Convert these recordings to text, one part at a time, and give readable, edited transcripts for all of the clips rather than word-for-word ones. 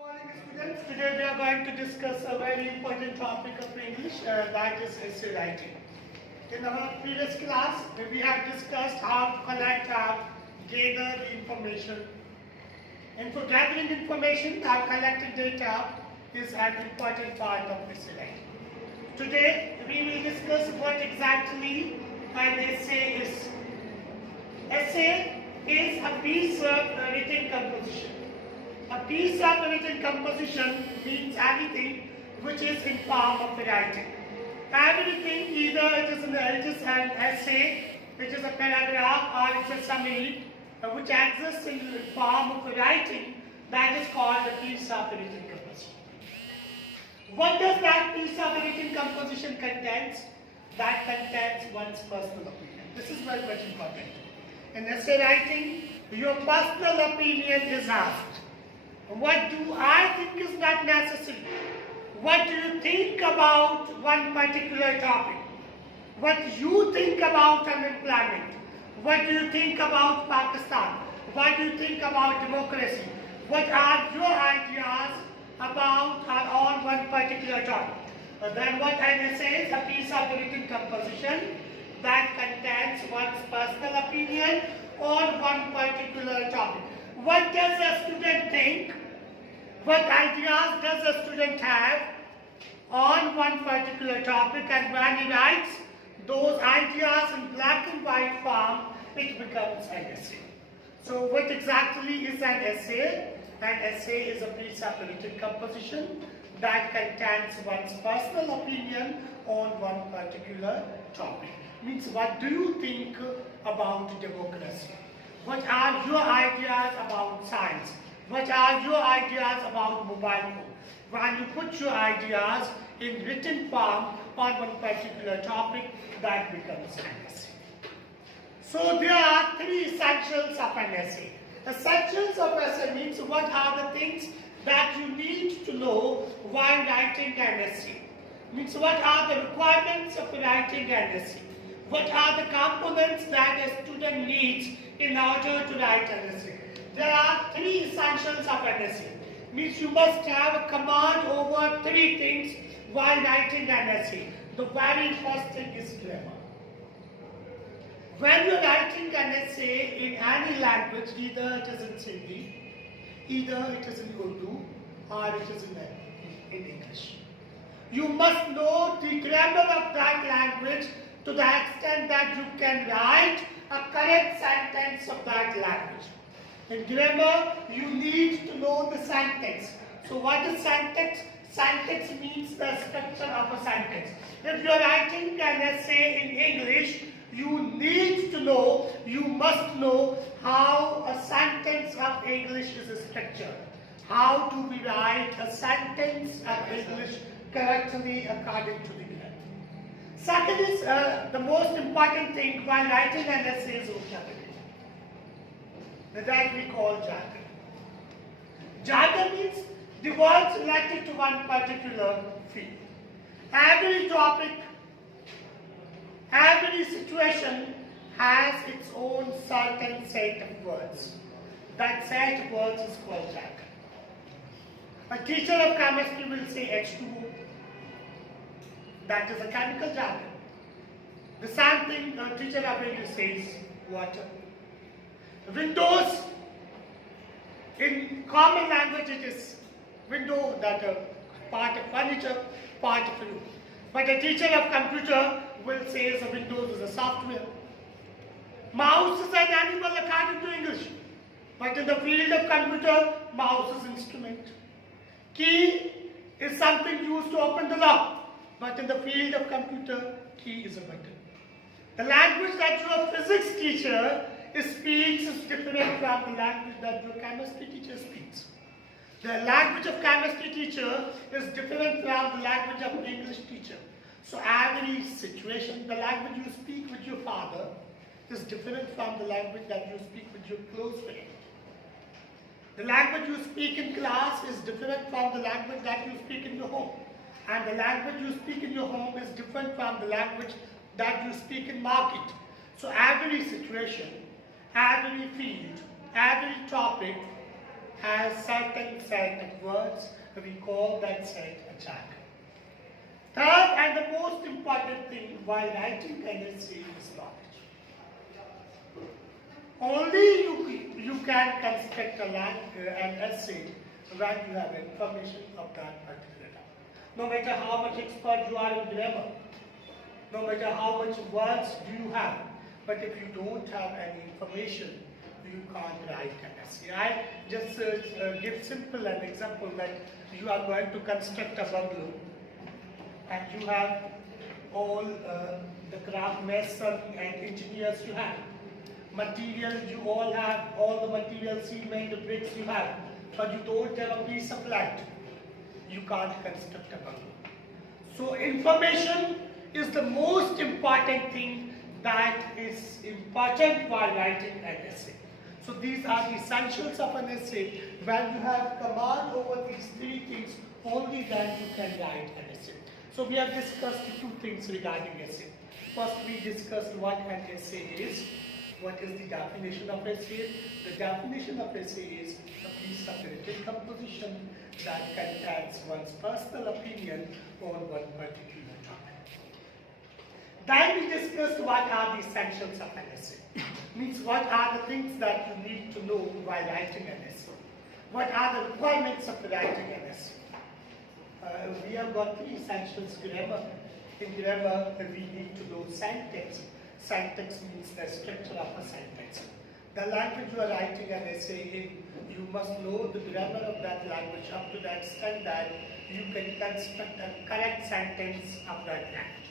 Morning students, today we are going to discuss a very important topic of English, that is essay writing. In our previous class, we have discussed how to collect, gather the information. And for gathering information, our collected data is an important part of essay writing. Today, we will discuss what exactly an essay is. Essay is a piece of written composition. A piece of written composition means anything which is in form of writing. Everything, either it is an essay, which is a paragraph, or it's a summary, which exists in the form of writing, that is called a piece of written composition. What does that piece of written composition contains? That contains one's personal opinion. This is very much important. In essay writing, your personal opinion is asked. What do I think is not necessary? What do you think about one particular topic? What do you think about unemployment? What do you think about Pakistan? What do you think about democracy? What are your ideas about or on one particular topic? Then what an essay is a piece of written composition that contains one's personal opinion on one particular topic. What does a student think? What ideas does a student have on one particular topic, and when he writes those ideas in black and white form, it becomes an essay. So what exactly is an essay? An essay is a piece of written composition that contains one's personal opinion on one particular topic. Means, what do you think about democracy? What are your ideas about science? What are your ideas about mobile phone? When you put your ideas in written form on one particular topic, that becomes an essay. So there are three essentials of an essay. Essentials of essay means what are the things that you need to know while writing an essay. Means what are the requirements of writing an essay. What are the components that a student needs in order to write an essay. There are three essentials of an essay. Means you must have a command over three things while writing an essay. The very first thing is grammar. When you are writing an essay in any language, either it is in Hindi, either it is in Urdu, or it is in English, you must know the grammar of that language to the extent that you can write a correct sentence of that language. In grammar, you need to know the sentence. So what is sentence? Sentence means the structure of a sentence. If you are writing an essay in English, you need to know, you must know how a sentence of English is structured. How do we write a sentence of English correctly according to the grammar. Second is the most important thing while writing an essay is vocabulary. That we call jargon. Jargon means the words related to one particular field. Every topic, every situation has its own certain set of words. That set of words is called jargon. A teacher of chemistry will say H2O. That is a chemical jargon. The same thing a teacher of English says water. Windows, in common language it is window, that part of furniture, part of room. But a teacher of computer will say the Windows is a software. Mouse is an animal according to English. But in the field of computer, mouse is instrument. Key is something used to open the lock. But in the field of computer, key is a button. The language that your physics teacher speaks is different from the language that your chemistry teacher speaks. The language of chemistry teacher is different from the language of English teacher. So every situation, the language you speak with your father is different from the language that you speak with your close friend. The language you speak in class is different from the language that you speak in your home. And the language you speak in your home is different from the language that you speak in market. So every situation, every field, every topic has certain set of words. We call that set a jargon. Third and the most important thing while writing an essay is knowledge. Only you can construct an essay when you have information of that particular topic. No matter how much expert you are in grammar, no matter how much words do you have, but if you don't have any information, you can't write an essay. I just give simple an example that you are going to construct a bungalow and you have all the craftsmen and engineers you have. Materials you all have, all the materials, cement, the bricks you have, but you don't have a piece of land. You can't construct a bungalow. So information is the most important thing that is important while writing an essay. So these are the essentials of an essay. When you have command over these three things, only then you can write an essay. So we have discussed two things regarding essay. First we discussed what an essay is. What is the definition of essay? The definition of essay is a piece of written composition that contains one's personal opinion on one particular topic. Then we discussed what are the essentials of an essay. Means what are the things that you need to know while writing an essay. What are the requirements of writing an essay. We have got three essentials: grammar. In grammar, we need to know syntax. Syntax means the structure of a sentence. The language you are writing an essay in, you must know the grammar of that language up to that extent that you can construct a correct sentence of that language.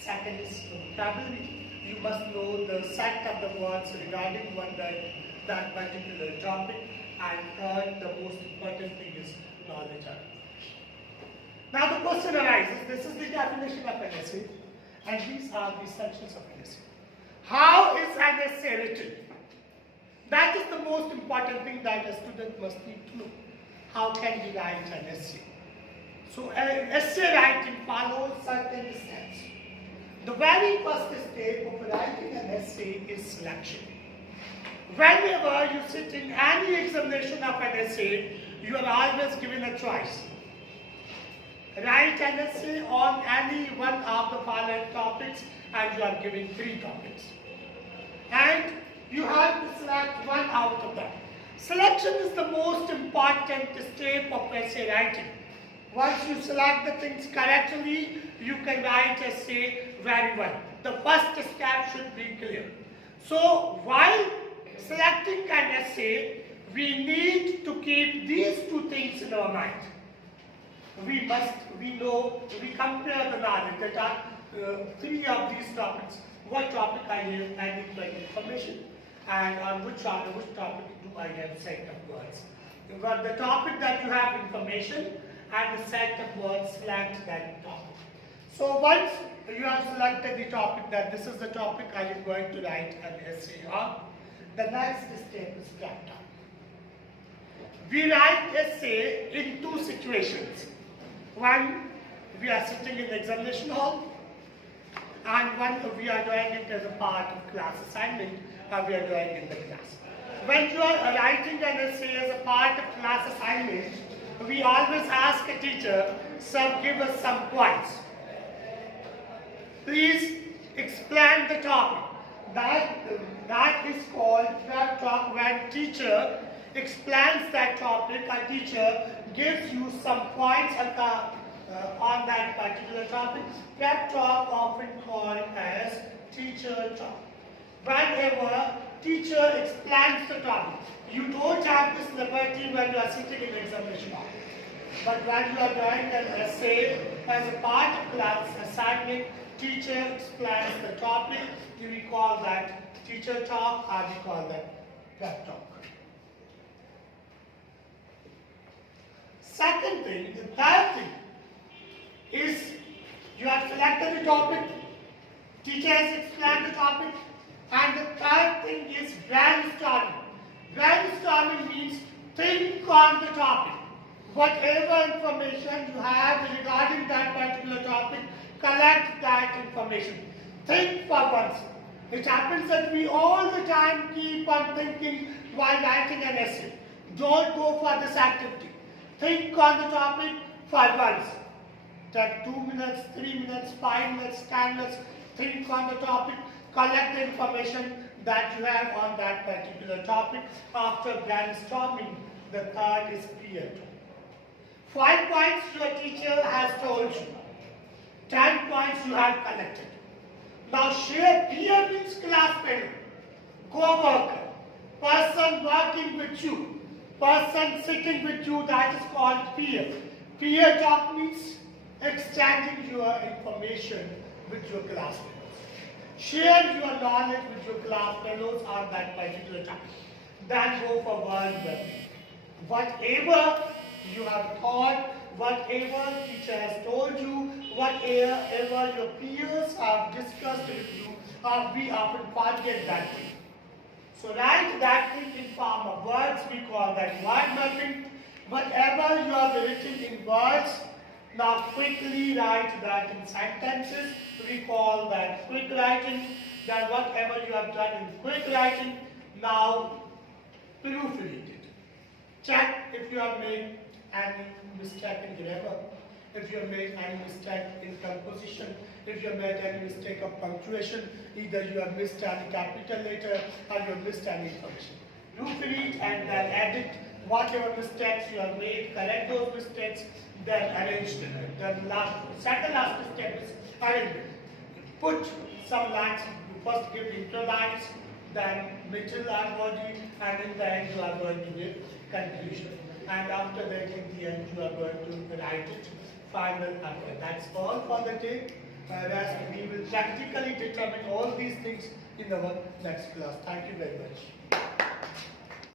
Second is vocabulary. You must know the set of the words regarding that particular topic. And third, the most important thing is knowledge of English. Now the question arises, this is the definition of an essay, and these are the essentials of an essay. How is an essay written? That is the most important thing that a student must need to know. How can he write an essay? So essay writing follows certain steps. The very first step of writing an essay is selection. Whenever you sit in any examination of an essay, you are always given a choice. Write an essay on any one of the following topics, and you are given three topics. And you have to select one out of them. Selection is the most important step of essay writing. Once you select the things correctly, you can write essay very well. The first step should be clear. So while selecting an essay, we need to keep these two things in our mind. We compare the knowledge that are three of these topics. What topic I need like information, and on which topic do I have set of words. You've got the topic that you have information and the set of words, select that topic. So once you have selected the topic that this is the topic I am going to write an essay on, the next step is prep time. We write essay in two situations. One, we are sitting in the examination hall, and one, we are doing it as a part of class assignment, and we are doing it in the class. When you are writing an essay as a part of class assignment, we always ask a teacher, "Sir, give us some points. Please explain the topic." That is called prep talk. When teacher explains that topic, a teacher gives you some points on that particular topic. Prep talk, often called as teacher talk. Whenever teacher explains the topic, you don't have this liberty when you are sitting in the examination hall. But when you are doing an essay as a part of class assignment, teacher explains the topic, we call that teacher talk, or we call that prep talk. Second thing, the third thing is you have selected the topic, teacher has explained the topic, and the third thing is brainstorming. Brainstorming means think on the topic. Whatever information you have regarding that particular topic, collect that information. Think for once. It happens that we all the time keep on thinking while writing an essay. Don't go for this activity. Think on the topic for once. Take 2 minutes, 3 minutes, 5 minutes, 10 minutes. Think on the topic. Collect the information that you have on that particular topic. After brainstorming, the third is peer talk. 5 points your teacher has told you. 10 points you have collected. Now share. Peer means class fellow, co-worker, person working with you, person sitting with you, that is called peer. Peer talk means exchanging your information with your class fellows. Share your knowledge with your class fellows on that particular topic. Then go for word mapping. Whatever you have taught, whatever teacher has told you, whatever your peers have discussed with you, we often forget that thing. So write that thing in form of words, we call that word mapping. Whatever you have written in words, now quickly write that in sentences, we call that quick writing. Then whatever you have done in quick writing, now proofread it. Check if you have made any mistake in grammar, if you have made any mistake in composition, if you have made any mistake of punctuation, either you have missed any capital letter or you have missed any information. Proofread and then edit whatever mistakes you have made, correct those mistakes, then arrange them. Then second last step is arrange. Put some lines, first give intro lines, then middle and body, and in the end you are going to give conclusion. And after that, in the end, you are going to write it final answer. That's all for the day. Whereas we will practically determine all these things in our next class. Thank you very much.